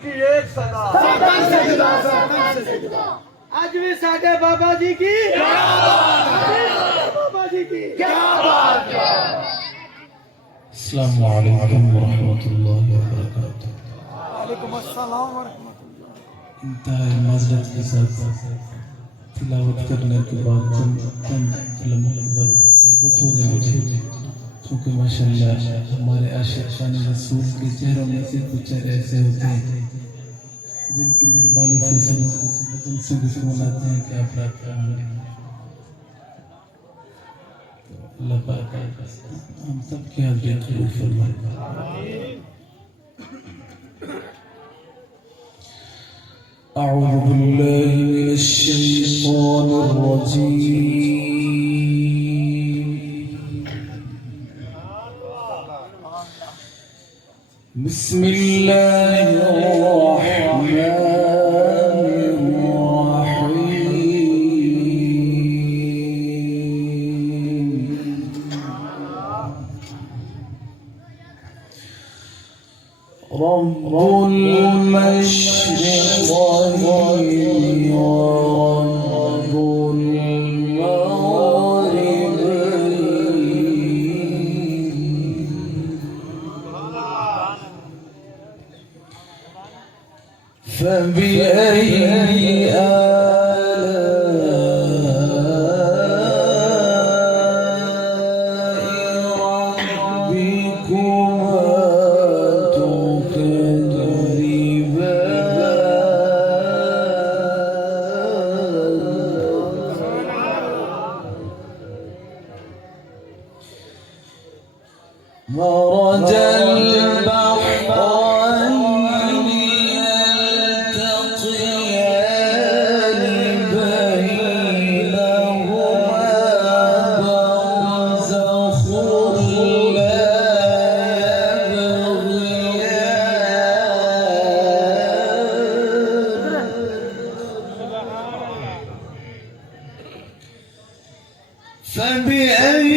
एक सदा आज भी साडे बाबा जी की बाबा जी की अस्सलामु अलैकुम वरहमतुल्लाहि वबरकातुह। वालेकुम अस्सलाम वरहमतुल्लाह। इंतहाई माज़रत के साथ तिलावत करने के बाद चंद कलमों के बाद इजाज़त हो गई मुझे, क्योंकि माशाअल्लाह हमारे आशिक़ान रसूल के चेहरों में से कुछ चेहरे ऐसे होते हैं जिनकी मेहरबानी से जिनसे दुश्मन आते हैं कि आप रात का अल्लाह पाक हम सब की हाज़िरी कबूल फरमाए। أعوذ بالله من الشيطان الرجيم. بسم الله الرحمن الرحيم. رب المشرقين ورب المغربين فبأي مرج البحرين يلتقيان بينهما برزخ لا يبغيان فبأي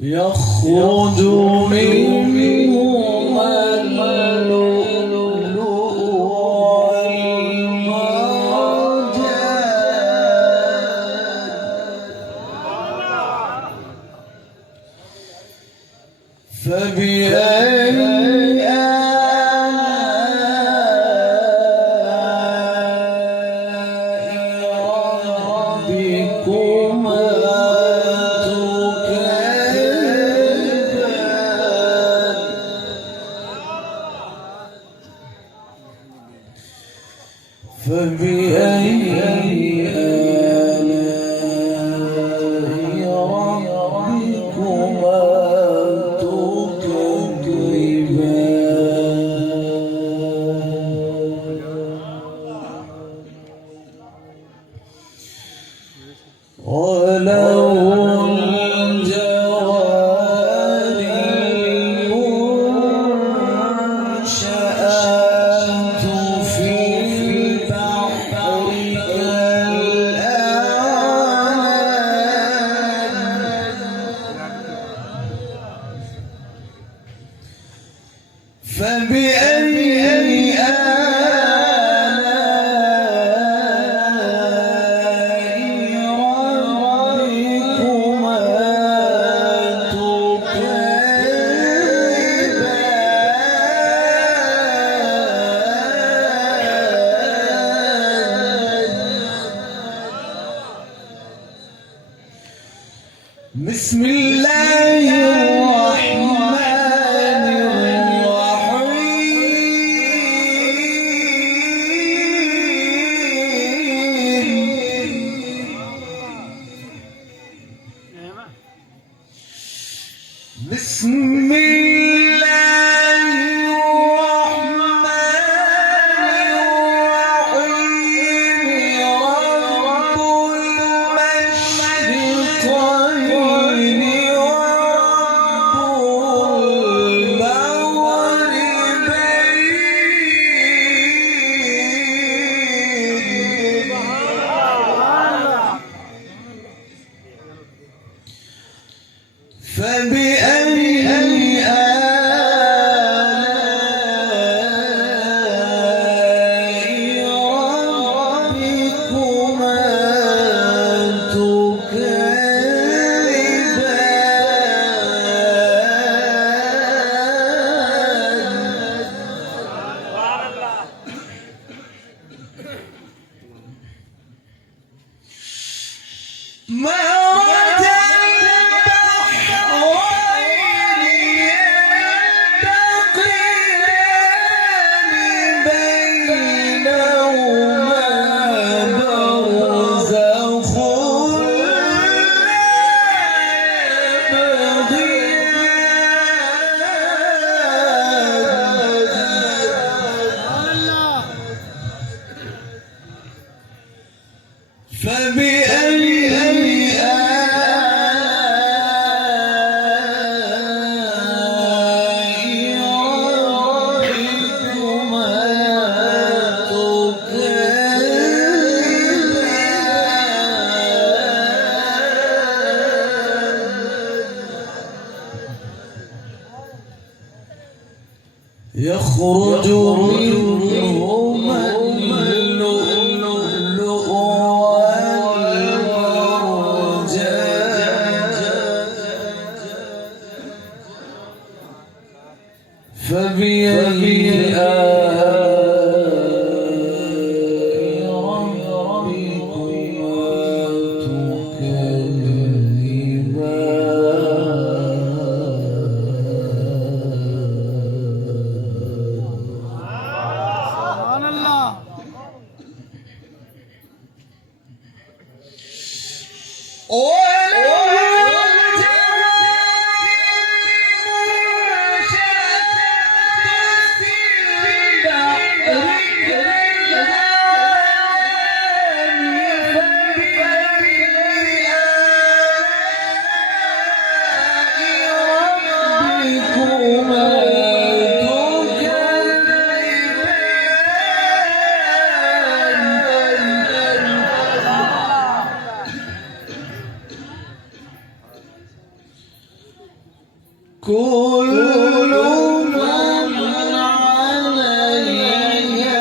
يخرج منهما اللؤلؤ والمرجان فبأي ربكما فبأي آلاء ربكما تكذبان وله الجوار المنشآت في البحر كالأعلام فبأي بسم الله الرحمن الرحيم بسم الله الرحمن الرحيم رب المشرقين ورب يخرج منهما اللؤلؤ والمرجان فبأي آلاء ربكما سبحان الله. كل من عليها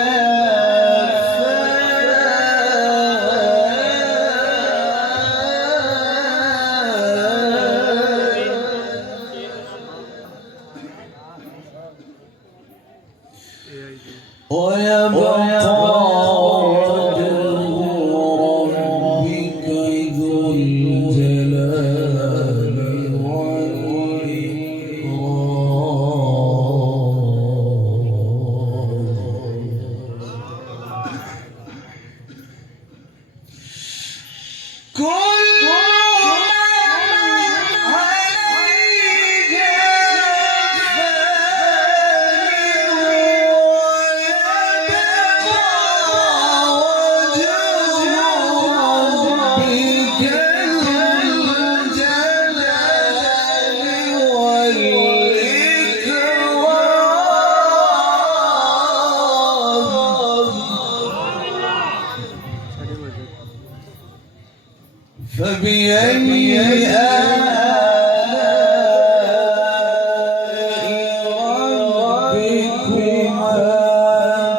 ويبقى وجه ربك ذو الجلال فبأي آلاء ربكما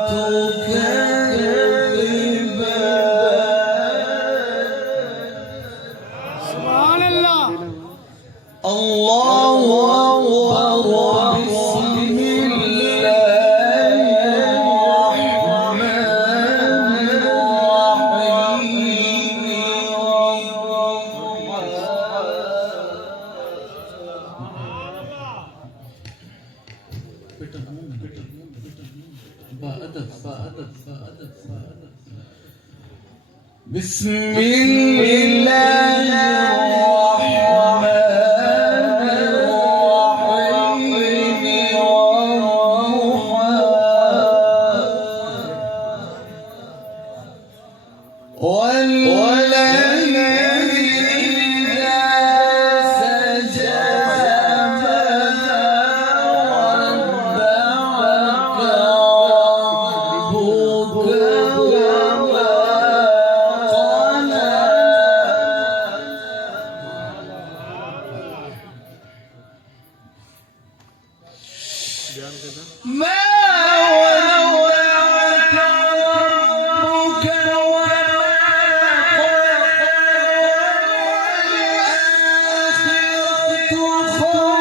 تكذبان سبحان الله. الله أكبر بسم الله الرحمن الرحيم بسم الله والليل إذا سجى ما ودعك ربك وما قلى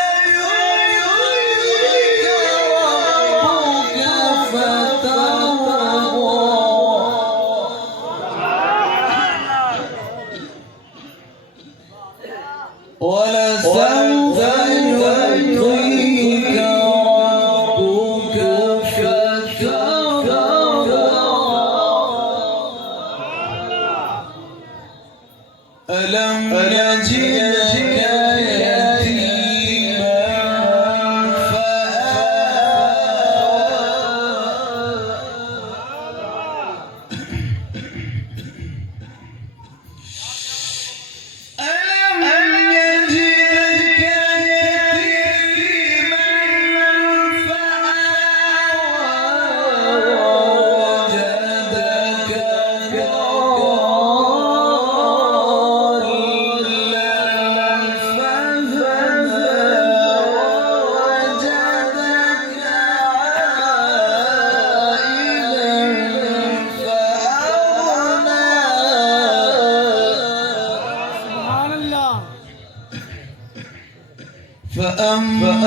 ما ودعك ربك ولسوف يعطيك ربك فترضى ألم يجدك يتيما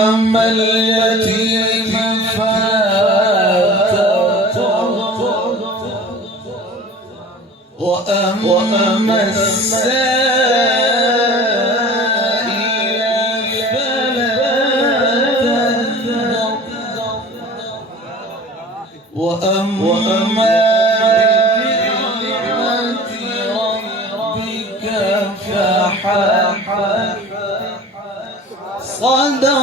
وأما اليتيم فلا تقهر وأما السائل فلا تنهر وأما بنعمة ربك فحدث. صدق